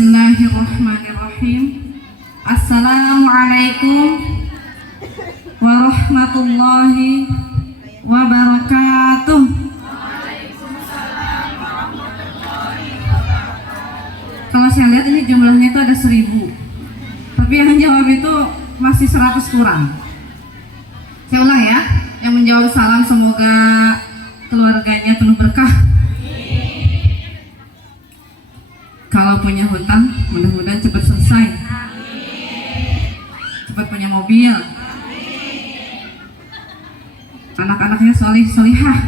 Bismillahirrahmanirrahim. Assalamualaikum warahmatullahi wabarakatuh. Kalau saya lihat ini jumlahnya itu ada 1000, tapi yang jawab itu masih 100 kurang. Saya ulang ya, yang menjawab salam semoga keluarganya penuh berkah. Kalau punya hutang, mudah-mudahan cepat selesai. Cepat punya mobil. Anak-anaknya solih-solihah.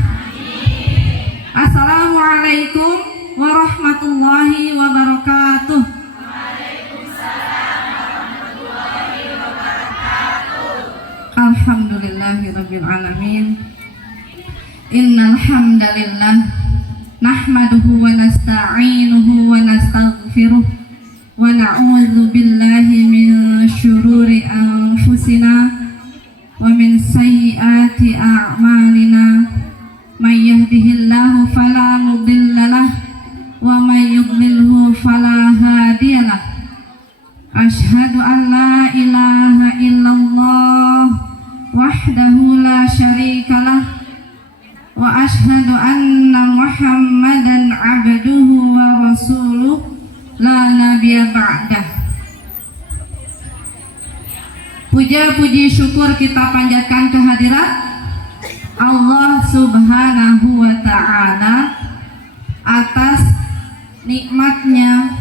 Assalamualaikum warahmatullahi wabarakatuh. Alhamdulillahirabbil alamin. Innal hamdalillah nahmaduhu wa nasta'inuhu wa nastaghfiruh wa na'udzu billahi min syururi anfusina wa min sayyiati a'malina. May yahdihillahu fala mudhillalah wa may yudlilhu fala hadiyalah. Asyhadu an la ilaha illallah wahdahu la syarikalah wa asyhadu anna Muhammadan abduhu wa rasuluh la nabiyya ba'dah. Puja-puji syukur kita panjatkan kehadirat Allah Subhanahu wa ta'ala atas nikmatnya,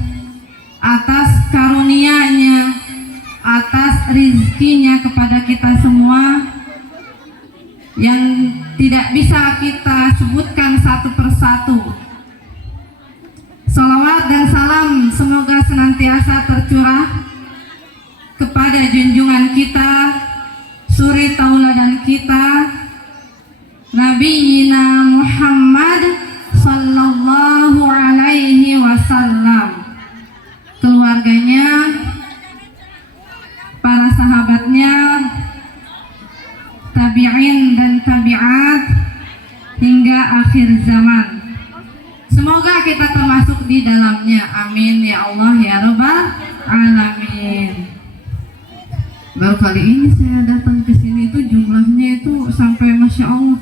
atas karunia-Nya, atas rizkinya kepada kita semua yang tidak bisa kita sebutkan satu persatu. Salawat dan salam semoga senantiasa tercurah kepada junjungan kita, suri tauladan kita, Nabiyina Muhammad sallallahu alaihi wasallam, keluarganya, para sahabatnya, tabi'in dan tabi'at hingga akhir zaman. Semoga kita termasuk di dalamnya. Amin ya Allah ya Rabbal alamin. Baru kali ini saya datang ke sini itu jumlahnya itu sampai Masya Allah.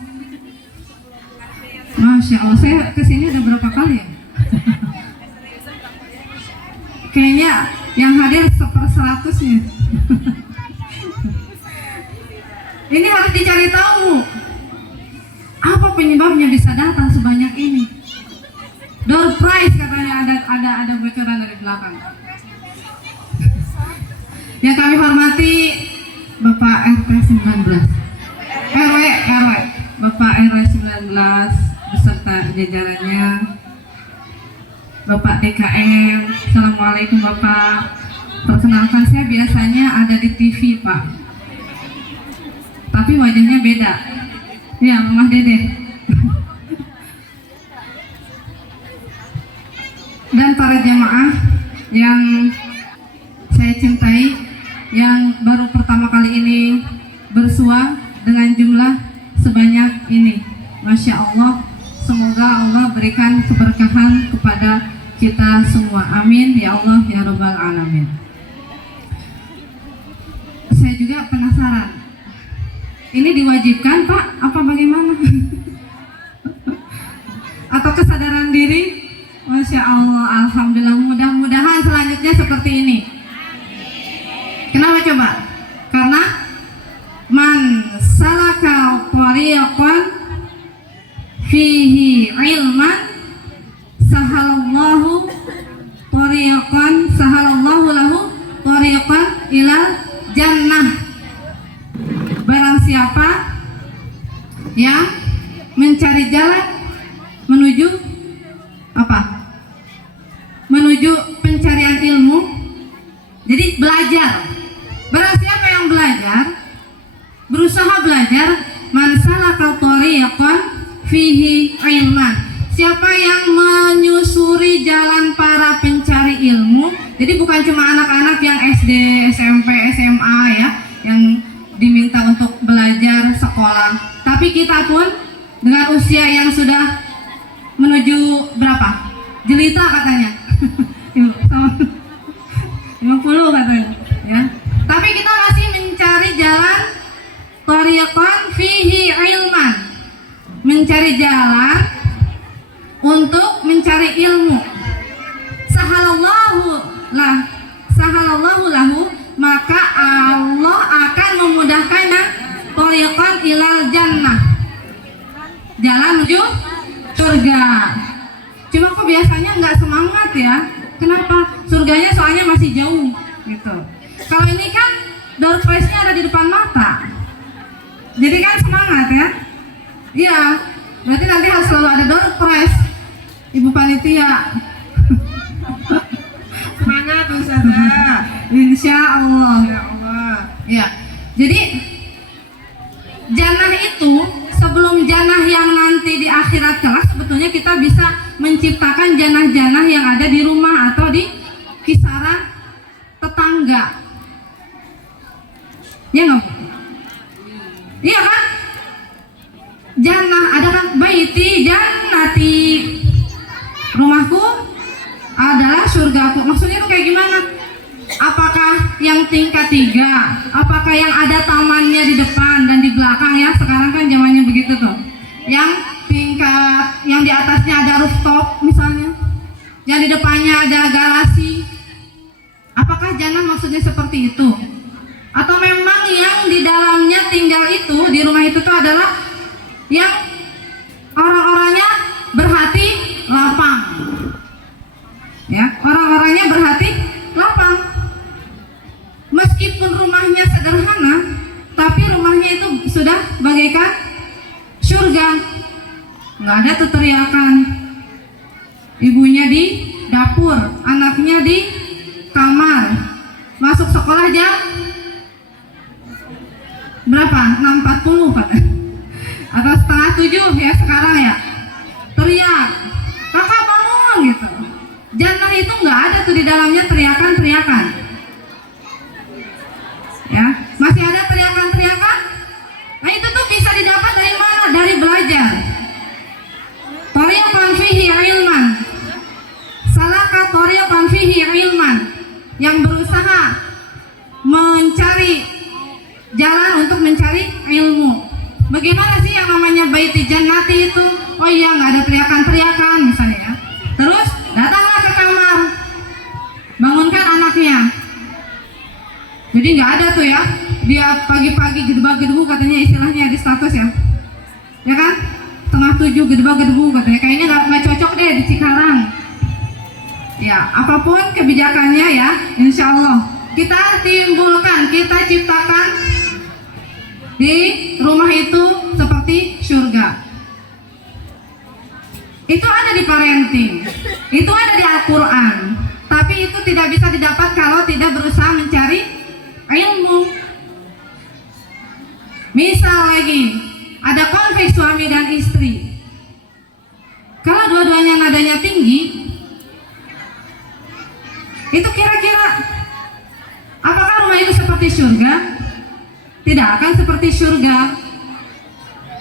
Masya Allah, saya ke sini udah berapa kali ya? Kayaknya yang hadir 1/100 ya. Ini harus dicari tahu apa penyebabnya bisa datang sebanyak ini. Door prize katanya ada bocoran dari belakang. Yang kami hormati Bapak RT 19, RW, Bapak RW 19 beserta jajarannya, Bapak DKM. Assalamualaikum Bapak. Perkenalkan, saya biasanya ada di TV Pak, tapi wajahnya beda. Ya, Mama Dede. Dan para jamaah yang saya cintai, yang baru pertama kali ini bersua dengan jumlah sebanyak ini. Masya Allah, semoga Allah berikan keberkahan kepada kita semua. Amin ya Allah ya Rabbal alamin. Saya juga penasaran, ini diwajibkan Pak apa bagaimana? Atau kesadaran diri? Masya Allah, alhamdulillah, mudah-mudahan selanjutnya seperti ini. Kenapa coba? Karena man salaka tariqan fihi ilman sahalallahu lahu tariqan ila jannah. Barang siapa yang mencari jalan menuju apa? Menuju pencarian ilmu. Jadi belajar. Barang siapa yang belajar, berusaha belajar, man salaka tariqan fihi ilman. Siapa yang menyusuri jalan para pencari ilmu. Jadi bukan cuma anak-anak yang SD, SMP, SMA ya, yang diminta untuk belajar sekolah, tapi kita pun dengan usia yang sudah menuju berapa? Jelita katanya. 40 katanya, ya. Tapi kita masih mencari jalan thariqan fihi ilman, mencari jalan untuk mencari ilmu. Sahalallahu lahu, maka Allah akan memudahkannya thariqan ilal jannah, jalan menuju surga. Cuma kok biasanya nggak semangat ya? Kenapa? Surganya soalnya masih jauh gitu. Kalau ini kan door prize-nya ada di depan mata, jadi kan semangat ya. Iya, berarti nanti harus selalu ada door prize, Ibu Panitia. Semangat Ustazah. Insya Allah. Ya Allah. Ya, jadi jannah itu sebelum jannah yang nanti di akhirat kelak, sebetulnya kita bisa menciptakan jannah-jannah yang ada di rumah atau di kisaran tetangga. Ya nggak? Iya kan? Jannah ada kan, baiti jannati, rumahku adalah surgaku. Maksudnya itu kayak gimana? Apakah yang tingkat 3? Apakah yang ada tamannya di depan dan di belakang ya? Sekarang kan zamannya begitu tuh. Yang tingkat, yang di atasnya ada rooftop misalnya, yang di depannya ada garasi. Apakah jannah maksudnya seperti itu? Atau memang yang di dalamnya tinggal itu, di rumah itu tuh adalah yang orang-orangnya berhati lapang, ya, orang-orangnya berhati lapang. Meskipun rumahnya sederhana, tapi rumahnya itu sudah bagaikan surga. Nggak ada tuh teriakan, ibunya di dapur, anaknya di kamar, masuk sekolah jam berapa? 6.40 Pak, atau setengah 7 ya sekarang ya, teriak, kakak bangun gitu. Jannah itu nggak ada tuh di dalamnya teriakan-teriakan, ya. Masih ada teriakan-teriakan. Nah itu tuh bisa didapat dari mana? Dari belajar. Thariqan fihi ilman, salaka thariqan fihi ilman, yang berusaha mencari jalan untuk mencari ilmu. Bagaimana sih yang namanya baiti jannati itu? Oh iya, nggak ada teriakan-teriakan misalnya ya. Terus datanglah ke kamar, bangunkan anaknya. Jadi nggak ada tuh ya, dia pagi-pagi gedebak-gedebu katanya, istilahnya di status ya, ya kan? Setengah 7 gedebak-gedebu katanya, kayaknya nggak cocok deh di Cikarang. Ya, apapun kebijakannya ya, insya Allah kita timbulkan, kita ciptakan di rumah itu seperti surga. Itu ada di parenting, itu ada di Al-Quran, tapi itu tidak bisa didapat kalau tidak berusaha mencari ilmu. Misal lagi ada konflik suami dan istri, kalau dua-duanya nadanya tinggi, itu kira-kira apakah rumah itu seperti surga? Tidak akan seperti surga.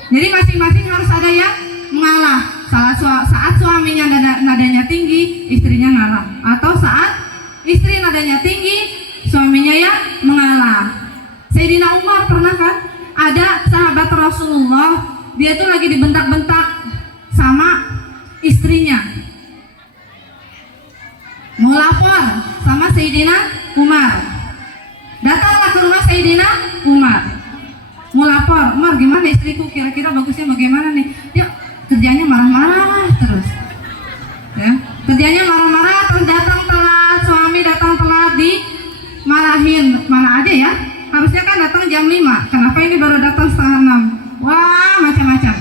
Jadi masing-masing harus ada yang mengalah. Saat suaminya nadanya tinggi, istrinya ngalah. Atau saat istri nadanya tinggi, suaminya yang mengalah. Sayyidina Umar pernah kan? Ada sahabat Rasulullah, dia tuh lagi dibentak-bentak sama istrinya, mau lapor sama Sayyidina Umar. Datanglah ke rumah Sayyidina Umar, mau lapor, Umar gimana istriku, kira-kira bagusnya bagaimana nih? Dia kerjanya marah-marah terus, ya, kerjanya marah-marah terus, datang telat, suami datang telat, dimarahin. Mana aja ya, harusnya kan datang jam 5, kenapa ini baru datang setengah 6? Wah, macam-macam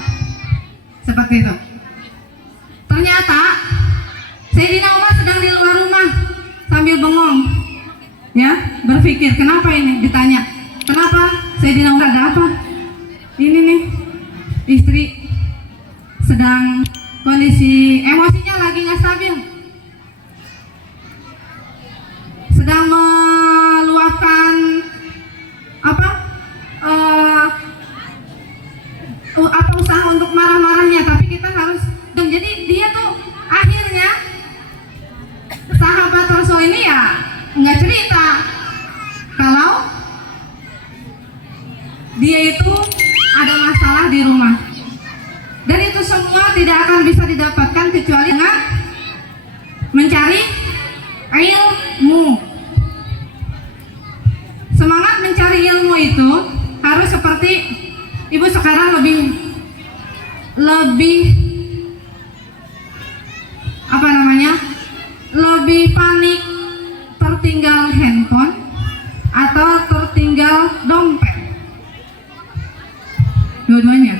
seperti itu. Ternyata Sayyidina Umar sedang di luar rumah sambil bengong, ya, berpikir kenapa ini. Ditanya, kenapa Sayyidina Umar, ada apa? Ini nih, istri sedang kondisi emosinya lagi nggak stabil, sedang meluapkan apa usaha untuk marah-marahnya, tapi kita harus. Jadi dia tuh akhirnya sahabat Rasul ini ya nggak cerita, semua tidak akan bisa didapatkan kecuali dengan mencari ilmu. Semangat mencari ilmu itu harus seperti ibu sekarang lebih apa namanya, lebih panik tertinggal handphone atau tertinggal dompet, dua-duanya.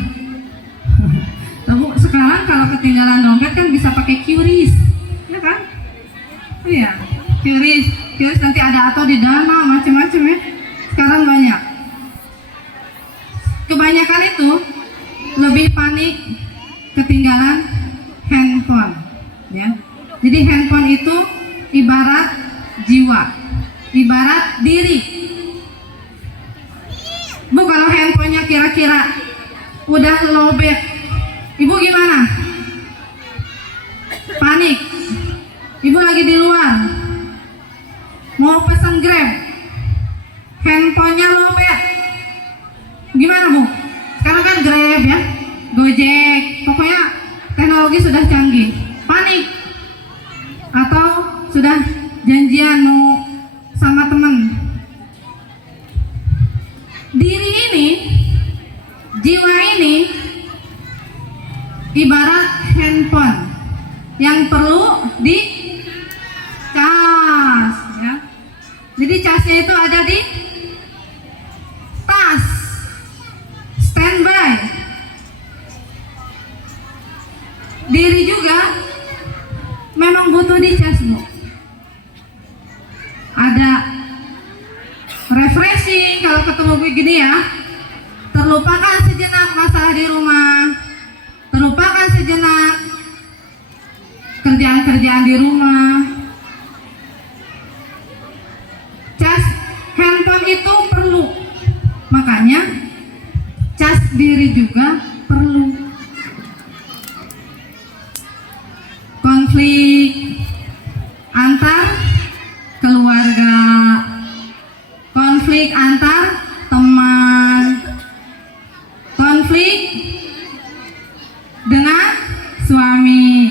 Tapi sekarang kalau ketinggalan dompet kan bisa pakai QRIS, ya kan? Iya, QRIS nanti ada atau di Dana macam-macam ya. Sekarang banyak. Kebanyakan itu lebih panik ketinggalan handphone, ya. Jadi handphone itu ibarat jiwa, ibarat diri. Bu, kalau handphonenya kira-kira udah lowbat, ibu gimana? Panik. Ibu lagi di luar, mau pesan Grab, handphonenya lowbat, gimana bu? Sekarang kan Grab ya, Gojek, pokoknya teknologi sudah canggih. Panik. Atau sudah janjian mau sama temen. Diri ini, jiwa ini ibarat handphone yang perlu dicas, ya. Jadi casnya itu ada di tas, standby. Diri juga memang butuh dicas, bu. Ada refreshing kalau ketemu begini ya. Terlupakan sejenak masalah di rumah, terlupakan sejenak kerjaan-kerjaan di rumah. Cas handphone itu perlu, makanya cas diri juga perlu. Konflik antar keluarga, konflik antar teman, konflik dengan suami.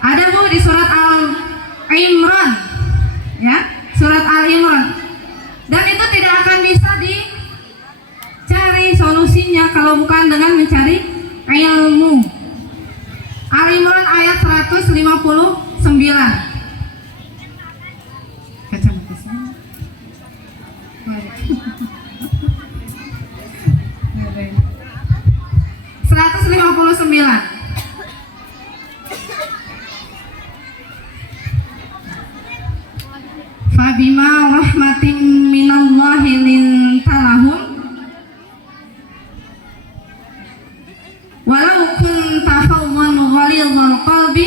Ada bu di surat Al-Imran, ya, surat Al-Imran. Dan itu tidak akan bisa dicari solusinya kalau bukan dengan mencari ilmu. Al-Imran ayat 159. Kacamata saya. 159. Fabima rahmatin minallahi lintalahum walau kunta faddan ghalidhal qalbi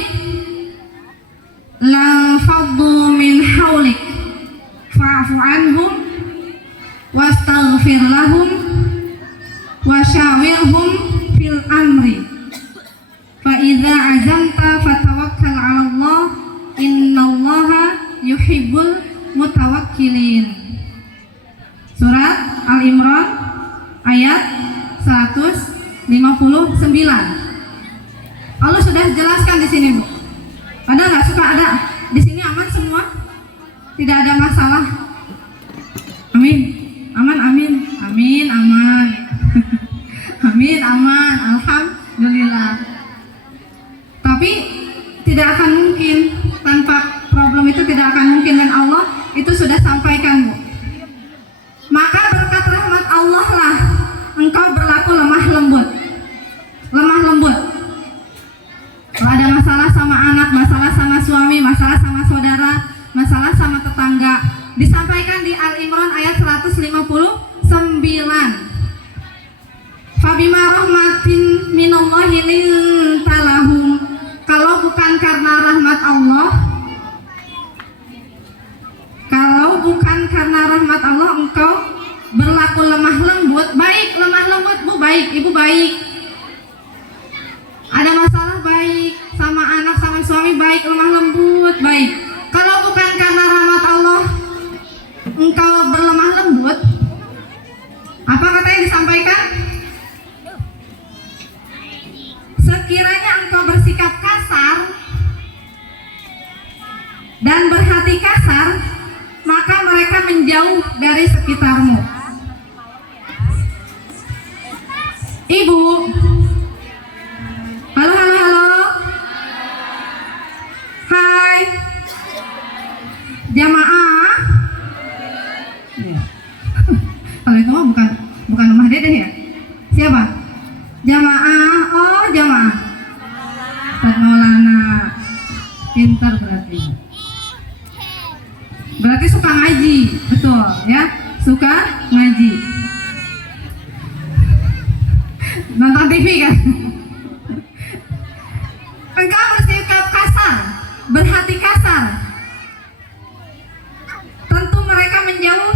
lan faddu min hawlik fa'fu anhum wastaghfir lahum wasyawirhum fil amri fa idza azamta fatawakkal 'ala Allah innallaha yuhibbul mutawakkilin. Surat Al-Imran ayat 159. Allah sudah jelaskan di sini, bu. Ada nggak suka ada di sini aman semua, tidak ada masalah. Amin, aman, amin, amin, aman. Amin, aman, alhamdulillah. Tapi tidak akan mungkin, tanpa problem itu tidak akan mungkin, dan Allah itu sudah sampaikan, bu. Maka berkat rahmat Allah lah engkau berlaku lemah lembut. Lemah lembut. Kalau ada masalah sama anak, masalah sama suami, masalah sama saudara, masalah sama tetangga, disampaikan di Al-Imran ayat 159. Fabima rahmatin minallahi lintalahum. Kalau bukan karena rahmat Allah, kalau bukan karena rahmat Allah engkau berlaku lemah lembut. Baik, lemah lembut, bu, baik, ibu baik. Ada masalah baik, sama anak, sama suami baik, lemah lembut, baik. Kalau bukan karena rahmat Allah engkau berlemah lembut, apa katanya disampaikan? sekiranya engkau bersikap kasar dan berhati kasar, maka mereka menjauh dari sekitarmu. Ibu, halo halo halo, hai, jamaah. Ya. Kalau itu mah bukan rumah dedeh ya. Siapa? Jamaah. Oh, jamaah. Ustaz Maulana. Pintar berarti. Berarti suka ngaji, betul ya? Suka ngaji. Nonton TV kan? Engkau bersikap kasar, berhati kasar. Tentu mereka menjauh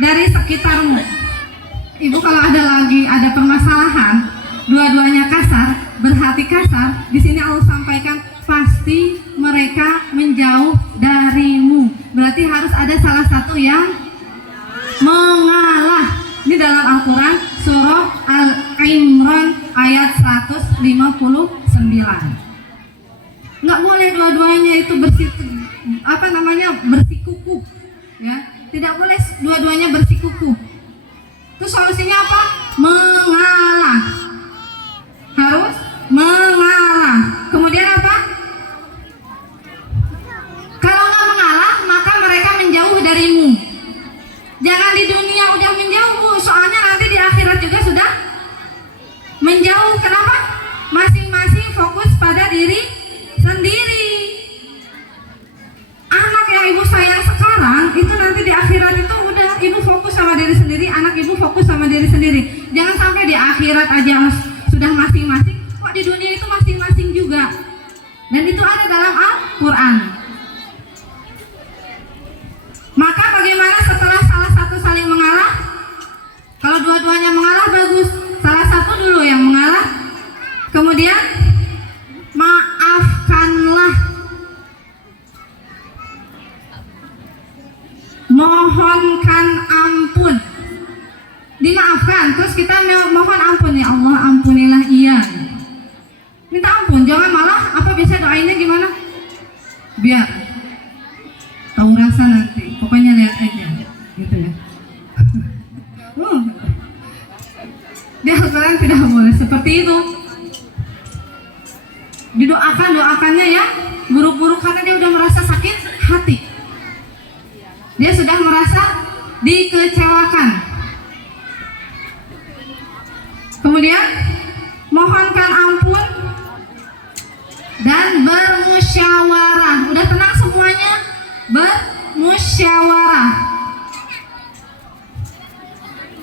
dari sekitarmu. Ibu, kalau ada permasalahan, dua-duanya kasar, berhati kasar, di sini Allah sampaikan pasti mereka menjauh darimu. Berarti harus ada salah satu yang mengalah. Ini dalam Al-Quran surah Al-Imran ayat 159. Nggak boleh dua-duanya itu bersikukuh, ya. Tidak boleh dua-duanya bersikukuh. Itu solusinya apa? Mengalah. Harus mengalah. Kemudian apa? Kalau nggak mengalah, maka mereka menjauh darimu. Jangan di dunia udah menjauh, Bu. Soalnya nanti di akhirat juga sudah menjauh. Kenapa? Masing-masing fokus pada diri sendiri. Anak yang ibu sayang sekarang, itu nanti di akhirat itu udah ibu fokus sama diri sendiri, anak ibu fokus sama diri sendiri. Jangan sampai di akhirat aja sudah masing-masing, kok di dunia itu masing-masing juga. Dan itu ada dalam Al-Quran. Maka bagaimana setelah salah satu saling mengalah? Kalau dua-duanya mengalah bagus, salah satu dulu yang mengalah, kemudian maafkanlah, mohonkan ampun, dimaafkan, terus kita mohon ampun, ya Allah ampunilah ia, minta ampun, jangan malah apa biasa doainnya gimana? Biar tahu rasa nanti, pokoknya lihat aja, gitu ya. Di Al-Quran tidak boleh seperti itu. Doakannya ya buruk-buruk karena dia udah merasa sakit hati. Dia sudah merasa dikecewakan. Kemudian mohonkan ampun dan bermusyawarah. Udah tenang semuanya, bermusyawarah.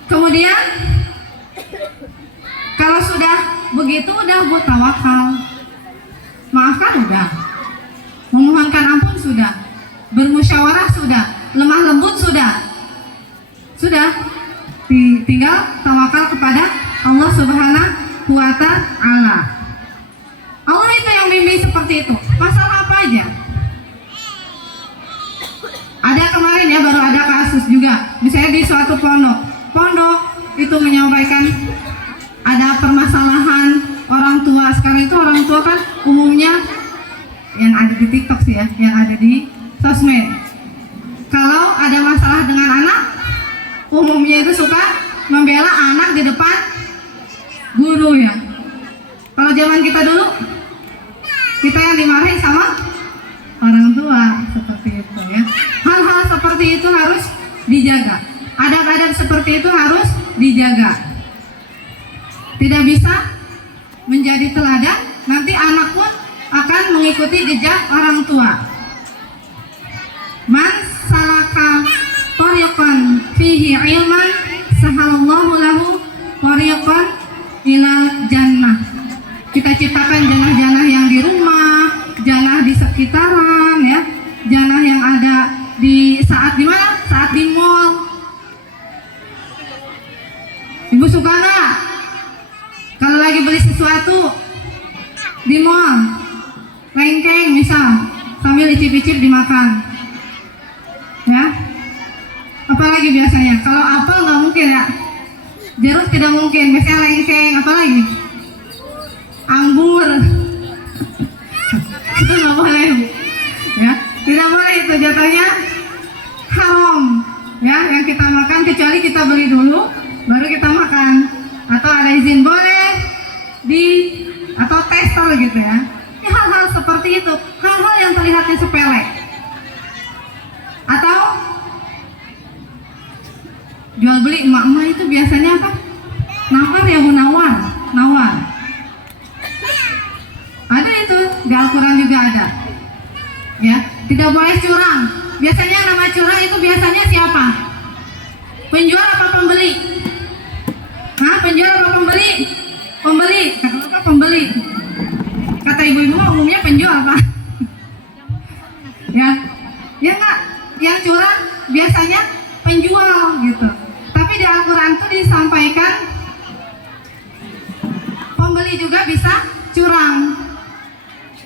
Kemudian kalau sudah begitu udah buat tawakal. Maafkan udah, memohonkan ampun sudah, bermusyawarah sudah, lemah lembut sudah, tinggal tawakal kepada Allah Subhanahu wa Ta'ala. Allah itu yang bimbing seperti itu. Masalah apa aja? Ada kemarin ya, baru ada kasus juga, misalnya di suatu pondok itu menyampaikan ada permasalahan orang tua. Sekarang itu orang tua kan umumnya yang ada di TikTok sih ya, yang ada di sosmed. Kalau ada masalah dengan anak, umumnya itu suka membela anak di depan guru ya. Kalau zaman kita dulu, kita yang dimarahin sama orang tua seperti itu ya. Hal-hal seperti itu harus dijaga. Adab-adab seperti itu harus dijaga. Tidak bisa menjadi teladan, nanti anak pun akan mengikuti jejak orang tua. Man salaka tariqan fihi ilman sahalallahu lahu tariqan ilal jannah. Kita ciptakan jannah-jannah yang di rumah, jannah di sekitaran ya, jannah yang ada di saat di mana? Saat di mall. Ibu suka nggak kalau lagi beli sesuatu di mall, lengkeng misal, sambil icip-icip dimakan, ya? Apalagi biasanya, kalau apel nggak mungkin ya, jeruk tidak mungkin, biasanya lengkeng, apalagi anggur kita beli dulu, baru kita makan. Atau ada izin boleh atau tester gitu ya. Ini hal-hal seperti itu, hal-hal yang terlihatnya sepele. Atau jual beli emak-emak itu biasanya apa? Nawar ya Bu, nawar. Ada itu, di Al-Quran juga ada. Ya, tidak boleh curang. Biasanya nama curang itu biasanya siapa? Penjual apa pembeli? Penjual apa pembeli? Pembeli. Kata apa pembeli? Kata ibu-ibu umumnya penjual Pak. Ya nggak. Yang curang biasanya penjual gitu. Tapi di Al-Quran itu disampaikan pembeli juga bisa curang.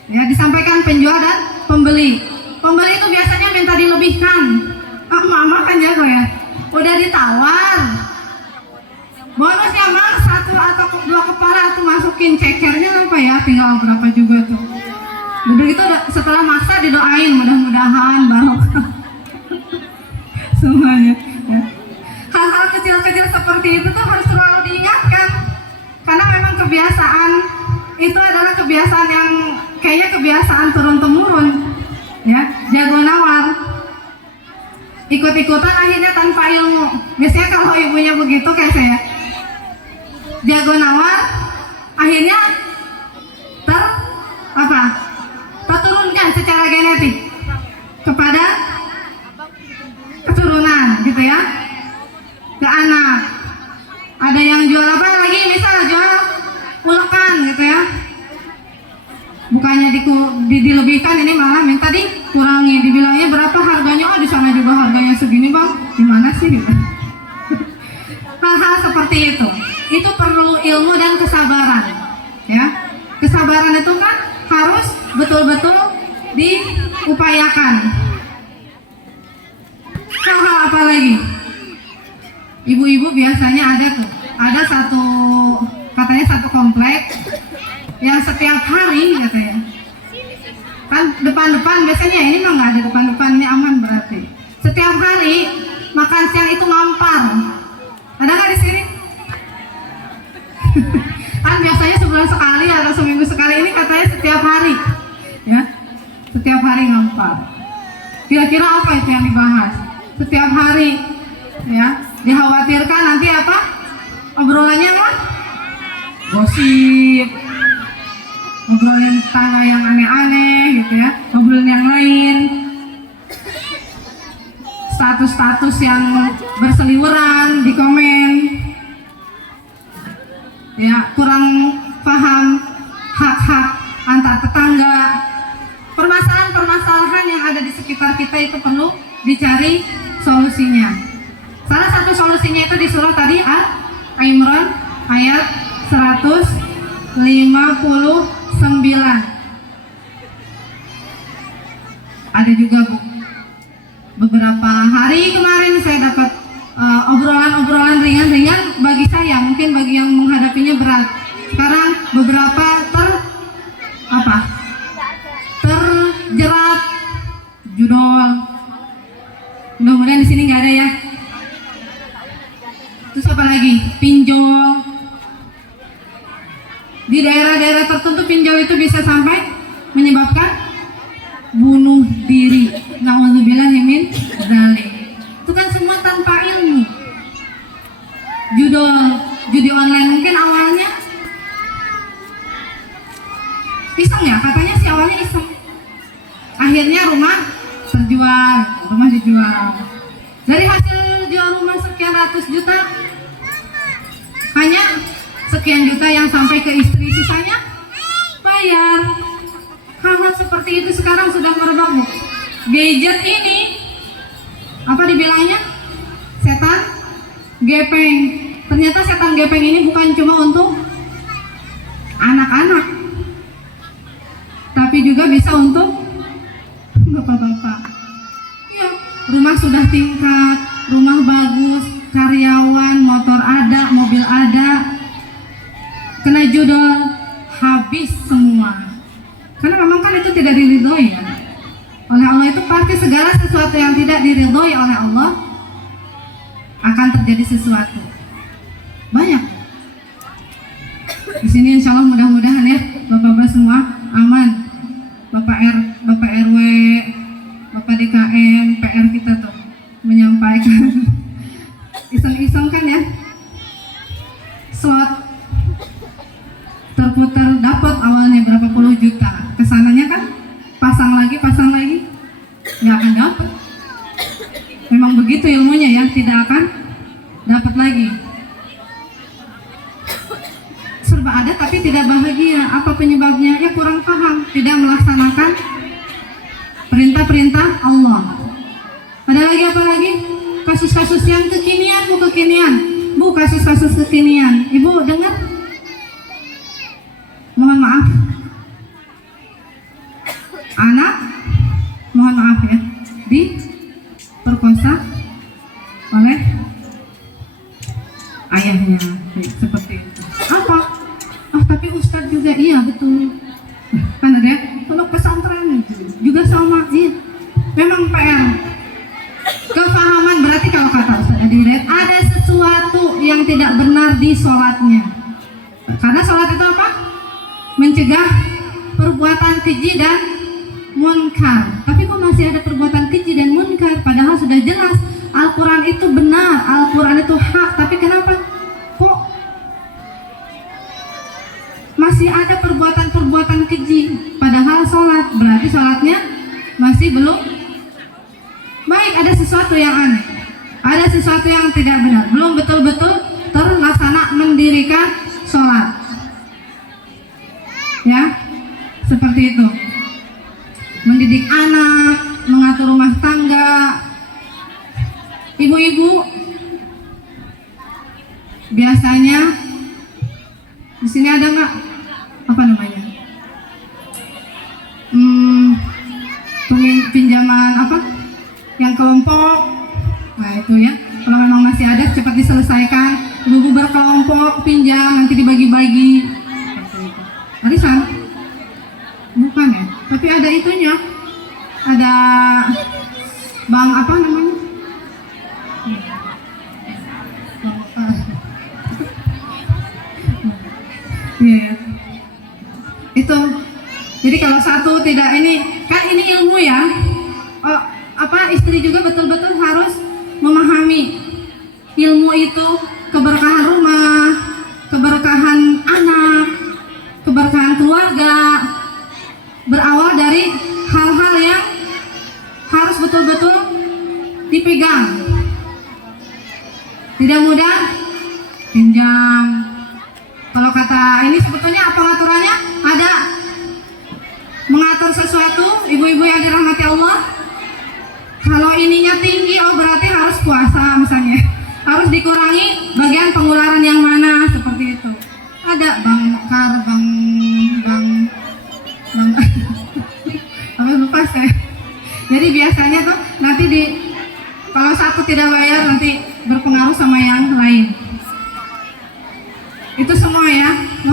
Ya, disampaikan penjual dan pembeli. Pembeli itu biasanya minta dilebihkan. Mama kan jago ya. Udah ditawar. Bonusnya Mang 1 atau 2 kepala tuh masukin, cekernya apa ya? Tinggal berapa juga tuh. Udah gitu setelah maksa didoain mudah-mudahan barokah. Semuanya. Ya. Hal-hal kecil-kecil seperti itu tuh harus selalu diingatkan. Karena memang kebiasaan itu adalah kebiasaan yang kayaknya kebiasaan turun-temurun. Ya, jago nawar. Ikut-ikutan akhirnya tanpa ilmu. Biasanya kalau ibunya begitu kayak saya. Jago nawar akhirnya terturunkan secara genetik kepada keturunan gitu ya, ke anak. Ada yang jual apa lagi, misalnya jual ulekan gitu ya, bukannya dilebihkan, ini malah minta dikurangi, dibilangnya berapa harganya, di sana juga harganya segini Bang, gimana sih gitu. Hal-hal seperti itu perlu ilmu dan kesabaran ya. Kesabaran itu kan harus betul-betul diupayakan. Hal-hal apa lagi? Ibu-ibu biasanya ada katanya satu komplek yang setiap hari gitu ya, kan depan-depan biasanya, ini mah nggak ada depan-depannya, aman berarti. Setiap hari makan siang itu ngampar. Ada nggak di sini? Kan biasanya sebulan sekali atau seminggu sekali, ini katanya setiap hari ya, setiap hari ngampar. Kira-kira apa itu yang dibahas setiap hari ya? Dikhawatirkan nanti apa obrolannya mah gosip, ngobrolin tangga yang aneh-aneh gitu ya, ngobrolin yang lain, status-status yang berseliweran di komen ya, kurang paham hak-hak antar tetangga. Permasalahan-permasalahan yang ada di sekitar kita itu perlu dicari solusinya. Salah satu solusinya itu di surah tadi Al-Imran ayat 159. Ada juga beberapa hari kemarin saya dapat obrolan-obrolan ringan-ringan bagi saya, mungkin bagi yang menghadapinya berat. Sekarang beberapa terjerat judul. Mudah-mudahan di sini nggak ada ya. Terus apa lagi? Pinjol. Di daerah-daerah tertentu pinjol itu bisa sampai menyebabkan bunuh diri. Nauzubillahi min dzalik. Itu kan semua tanpa ilmu. Judi online mungkin awalnya iseng ya, katanya sih awalnya iseng. Akhirnya rumah dijual. Dari hasil jual rumah sekian ratus juta, hanya sekian juta yang sampai ke istri, sisanya bayar. Hal-hal seperti itu sekarang sudah merebak Bu. Gadget ini apa dibilangnya? Setan gepeng. Ternyata setan gepeng ini bukan cuma untuk anak-anak, tapi juga bisa untuk bapak-bapak. Ya, rumah sudah tingkat, rumah bagus, karyawan, motor ada, mobil ada, kena judul, habis semua. Karena memang kan itu tidak diridhoi ya oleh Allah. Itu pasti segala sesuatu yang tidak diridhoi oleh Allah akan terjadi sesuatu. Banyak. Di sini insya Allah mudah-mudahan ya Bapak-bapak semua aman. Bapak RW, Bapak DKM, PR kita tuh menyampaikan iseng-iseng kan ya, slot terputar dapat awalnya berapa puluh juta, kesananya kan pasang lagi nggak akan dapat. Memang begitu ilmunya ya, tidak akan dapat lagi. Serba ada tapi tidak bahagia. Apa penyebabnya? Ya kurang paham, tidak melaksanakan perintah-perintah Allah. Ada lagi apa lagi? Kasus-kasus yang kekinian, Bu, kasus-kasus kekinian. Ibu dengar? Mohon maaf. Anak, mohon maaf ya, diperkosa oleh ayahnya. Seperti itu. Apa? Tapi Ustadz juga, iya betul. Kan ada ya, pondok pesantren juga sama, iya. Memang PR. Kefahaman berarti kalau kata Ustadz Hidayat, ada sesuatu yang tidak benar di sholatnya. Karena sholat itu apa? Mencegah perbuatan keji dan munkar. Tapi kok masih ada perbuatan keji dan munkar? Padahal sudah jelas Al-Quran itu benar, Al-Quran itu hak. Tapi kenapa kok masih ada perbuatan-perbuatan keji? Padahal sholat, berarti sholatnya masih belum baik. Ada sesuatu yang aneh, ada sesuatu yang tidak benar, belum betul-betul terlaksana mendirikan sholat ya, seperti itu. Mendidik anak, mengatur rumah tangga. Ibu-ibu biasanya di sini ada nggak apa namanya pinjaman apa yang kelompok? Nah itu ya, kalau memang masih ada cepat diselesaikan. Ibu-ibu berkelompok pinjam, nanti dibagi-bagi. Arisan? Bukan ya, tapi ada itunya, ada bank apa namanya? Iya, itu. Jadi kalau satu tidak ini, kan ini ilmu ya. Istri juga betul-betul harus memahami ilmu itu, keberkahan rumah, keberkahan anak, keberkahan keluarga, berawal dari hal-hal yang harus betul-betul dipegang. Tidak mudah pinjam. Kalau kata ini sebetulnya apa pengaturannya? Ada mengatur sesuatu, ibu-ibu yang dirahmati Allah. Kalau ininya tinggi, berarti harus puasa misalnya. Harus dikurangi bagian pengeluaran yang mana, seperti itu. Ada bank tapi lupa saya. Jadi biasanya tuh nanti kalau satu tidak bayar nanti berpengaruh sama yang lain.